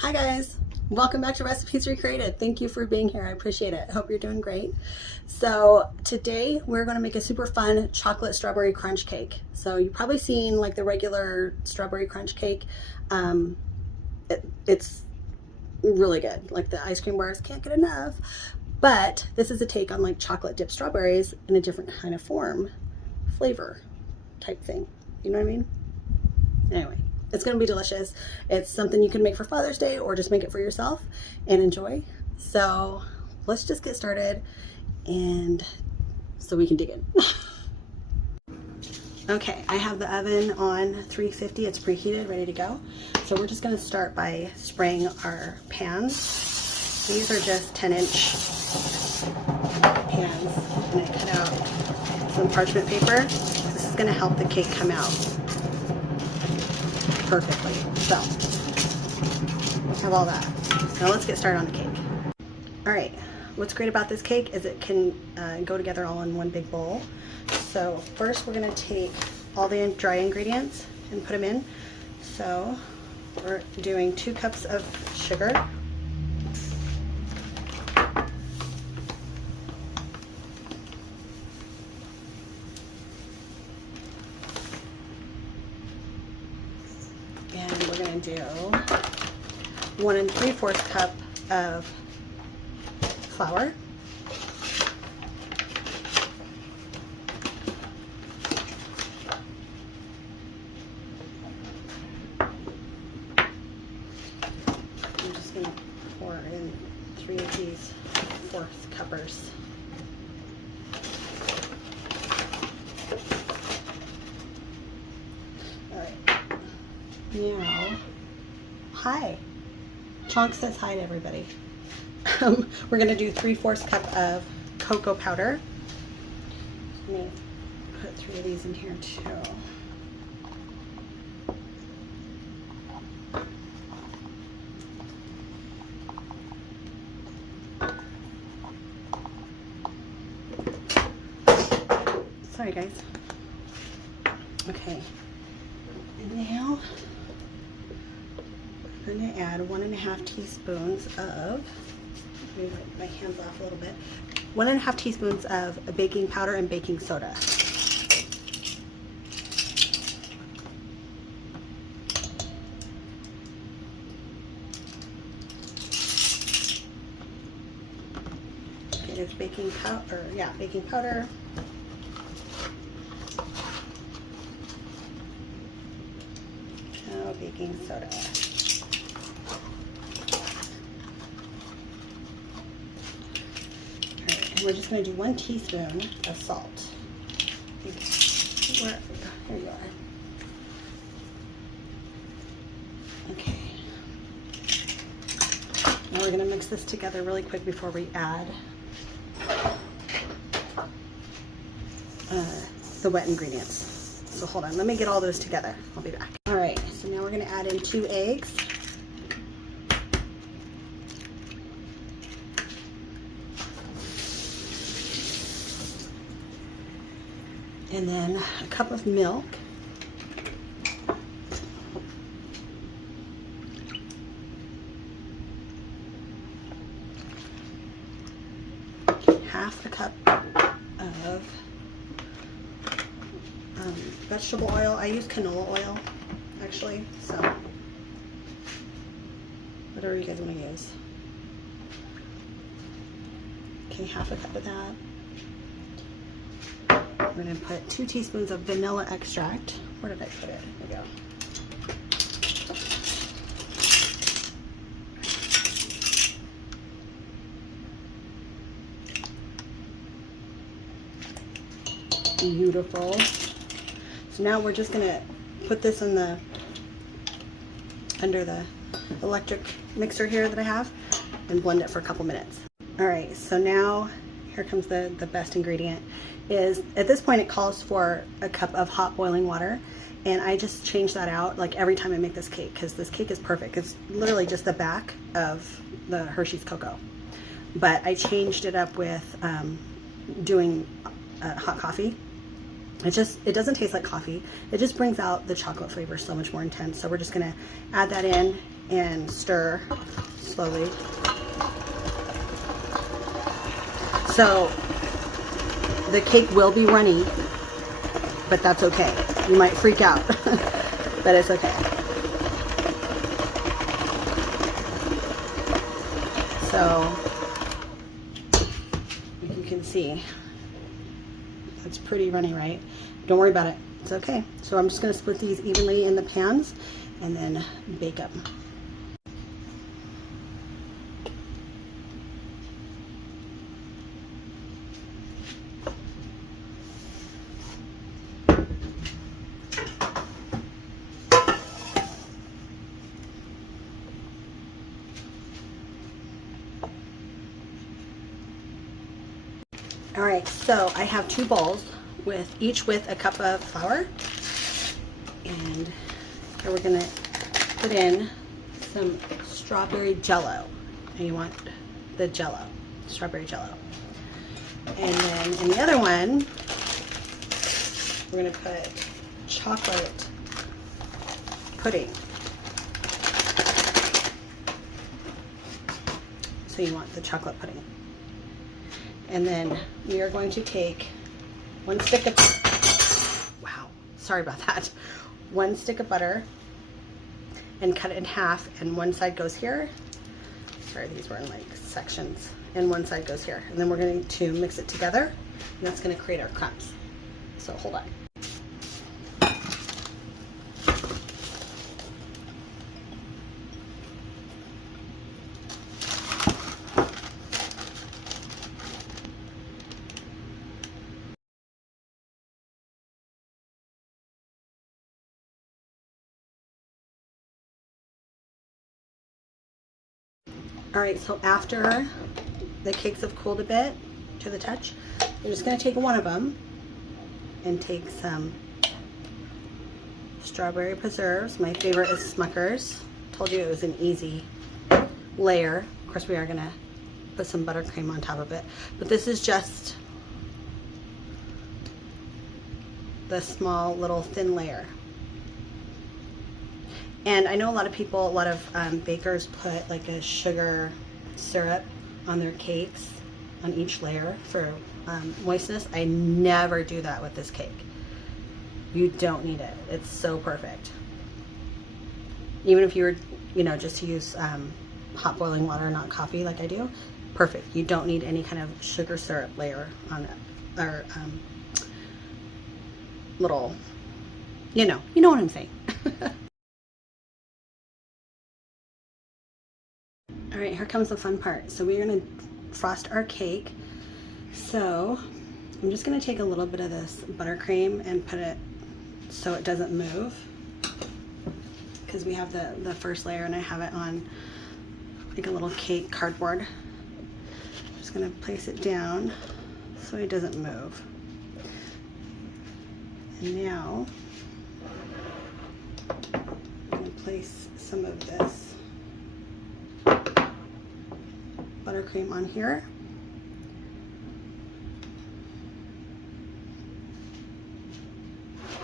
Hi guys, welcome back to Recipes Recreated. Thank you for being here. I appreciate it. I hope you're doing great. So today we're going to make a super fun chocolate strawberry crunch cake. So you've probably seen like the regular strawberry crunch cake. It's really good. Like the ice cream bars can't get enough. But this is a take on like chocolate dipped strawberries in a different kind of form, flavor type thing. You know what I mean? Anyway, it's going to be delicious. It's something you can make for Father's Day or just make it for yourself and enjoy. So let's just get started and so we can dig in. Okay, I have the oven on 350. It's preheated, ready to go. So we're just going to start by spraying our pans. These are just 10-inch pans. I'm going to cut out some parchment paper. This is going to help the cake come out perfectly. So we have all that. Now let's get started on the cake. All right, what's great about this cake is it can go together all in one big bowl. So first we're going to take all the dry ingredients and put them in. So we're doing 2 cups of sugar, and we're going to do 1 3/4 cup of flour, I'm just going to pour in 3 of these 1/4 cuppers. Now, hi. Chonk says hi to everybody. We're going to do 3/4 cup of cocoa powder. Let me put 3 of these in here too. Sorry guys. Okay. And now I'm going to add 1.5 teaspoons of, let me wipe my hands off a little bit, 1.5 teaspoons of baking powder and baking soda. Okay, there's baking powder, baking powder. Now baking soda. We're just going to do 1 teaspoon of salt. Here you are. Okay. Now we're going to mix this together really quick before we add the wet ingredients. So hold on, let me get all those together. I'll be back. All right, so now we're going to add in 2 eggs. And then a cup of milk. Half a cup of vegetable oil. I use canola oil, actually, so whatever you guys want to use. Okay, half a cup of that. We're going to put 2 teaspoons of vanilla extract. Where did I put it? There we go. Beautiful. So now we're just going to put this in the under the electric mixer here that I have and blend it for a couple minutes. All right, so now here comes the best ingredient. Is at this point it calls for a cup of hot boiling water, and I just change that out like every time I make this cake because this cake is perfect. It's literally just the back of the Hershey's cocoa, but I changed it up with doing hot coffee It doesn't taste like coffee. It just brings out the chocolate flavor so much more intense. So we're just gonna add that in and stir slowly. So the cake will be runny, but that's okay. You might freak out, but it's okay. So you can see it's pretty runny, right? Don't worry about it. It's okay. So I'm just going to split these evenly in the pans and then bake them. All right, so I have 2 bowls each with a cup of flour, and here we're gonna put in some strawberry jello, and you want the jello, strawberry jello. And then in the other one, we're gonna put chocolate pudding. So you want the chocolate pudding. And then we are going to take 1 stick of, wow, sorry about that, 1 stick of butter and cut it in half, and one side goes here. Sorry, these were in like sections, and one side goes here. And then we're going to mix it together, and that's going to create our crumbs. So hold on. All right, so after the cakes have cooled a bit to the touch, you're just gonna take one of them and take some strawberry preserves. My favorite is Smucker's. Told you it was an easy layer. Of course, we are gonna put some buttercream on top of it, but this is just the small little thin layer. And I know a lot of people, a lot of bakers put like a sugar syrup on their cakes on each layer for moistness. I never do that with this cake. You don't need it. It's so perfect. Even if you were, you know, just to use hot boiling water, not coffee like I do, perfect. You don't need any kind of sugar syrup layer on it, or little, you know what I'm saying. All right, here comes the fun part. So we're gonna frost our cake. So I'm just gonna take a little bit of this buttercream and put it so it doesn't move, because we have the first layer and I have it on like a little cake cardboard. I'm just gonna place it down so it doesn't move. And now I'm gonna place some of this buttercream on here.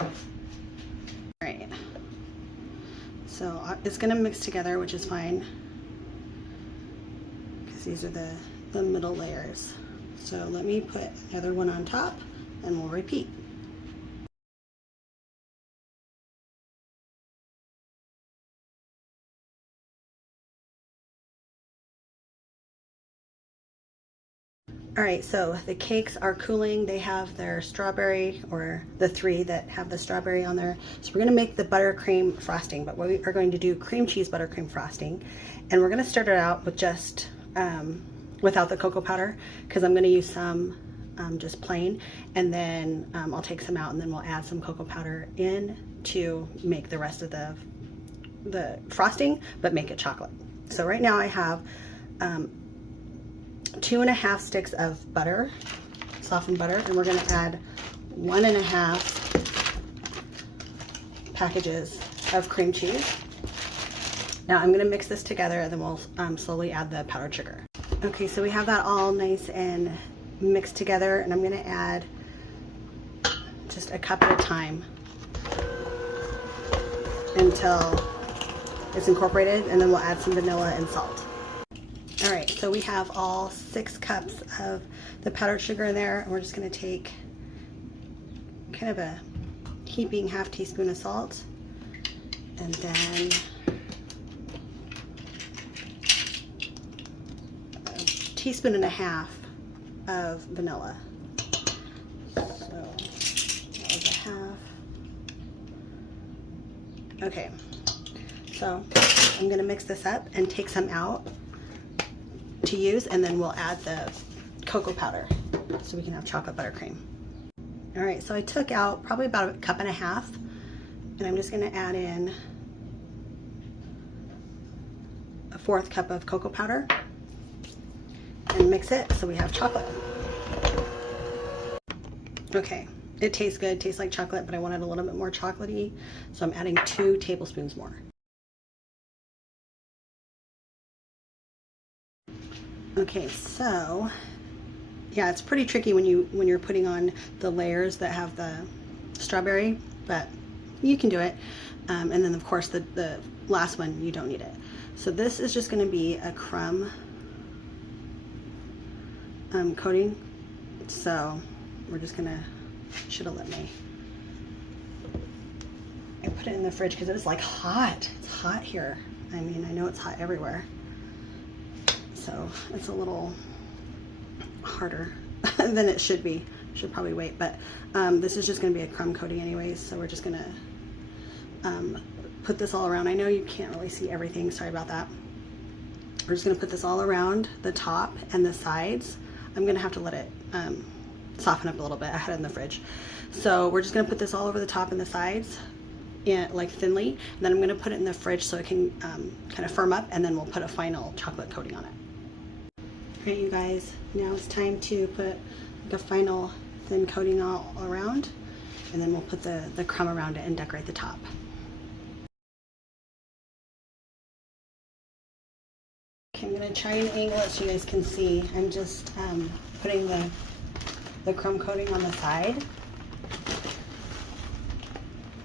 All right, so it's gonna mix together, which is fine, because these are the middle layers. So let me put another one on top and we'll repeat. All right, so the cakes are cooling. They have their strawberry, or the 3 that have the strawberry on there. So we're gonna make the buttercream frosting, but we are going to do cream cheese buttercream frosting. And we're gonna start it out with just, without the cocoa powder, because I'm gonna use some just plain. And then I'll take some out and then we'll add some cocoa powder in to make the rest of the frosting, but make it chocolate. So right now I have 2.5 sticks of butter, softened butter, and we're going to add 1.5 packages of cream cheese. Now I'm going to mix this together and then we'll slowly add the powdered sugar. Okay, so we have that all nice and mixed together, and I'm going to add just just a cup at a time until it's incorporated, and then we'll add some vanilla and salt. All right, so we have all 6 cups of the powdered sugar in there, and we're just gonna take kind of a heaping half teaspoon of salt, and then a teaspoon and a half of vanilla. So that was a half. Okay, so I'm gonna mix this up and take some out to use, and then we'll add the cocoa powder so we can have chocolate buttercream. All right, so I took out probably about a cup and a half, and I'm just gonna add in a 1/4 cup of cocoa powder and mix it so we have chocolate. Okay, it tastes good, it tastes like chocolate, but I want it a little bit more chocolatey, so I'm adding 2 tablespoons more. Okay, so yeah, it's pretty tricky when you're putting on the layers that have the strawberry, but you can do it. And then of course the last one, you don't need it. So this is just going to be a crumb coating. So we're just gonna, should have let me. I put it in the fridge because it was like hot. It's hot here. I mean, I know it's hot everywhere. So it's a little harder than it should be. Should probably wait, but this is just going to be a crumb coating anyways, so we're just going to put this all around. I know you can't really see everything, sorry about that. We're just going to put this all around the top and the sides. I'm going to have to let it soften up a little bit. I had it in the fridge. So we're just going to put this all over the top and the sides, and like thinly, and then I'm going to put it in the fridge so it can kind of firm up, and then we'll put a final chocolate coating on it. Alright, you guys, now it's time to put like a final thin coating all around, and then we'll put the crumb around it and decorate the top. Okay, I'm going to try and angle it so you guys can see. I'm just putting the crumb coating on the side.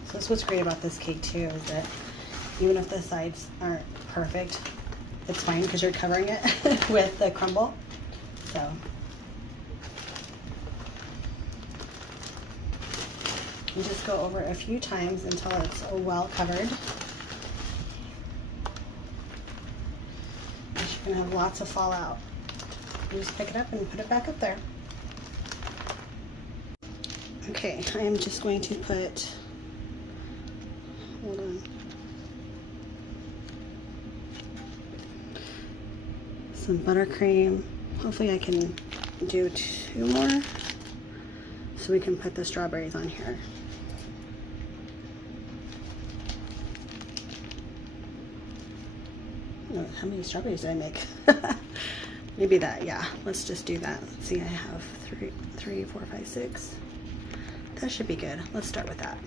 So that's what's great about this cake too, is that even if the sides aren't perfect, it's fine because you're covering it with the crumble. So you just go over a few times until it's well covered. You're gonna have lots of fallout. You just pick it up and put it back up there. Okay, I am just going to put, hold on, some buttercream. Hopefully I can do 2 more so we can put the strawberries on here. Oh, how many strawberries did I make? Maybe that, yeah. Let's just do that. Let's see, I have 3, 4, 5, 6. That should be good. Let's start with that.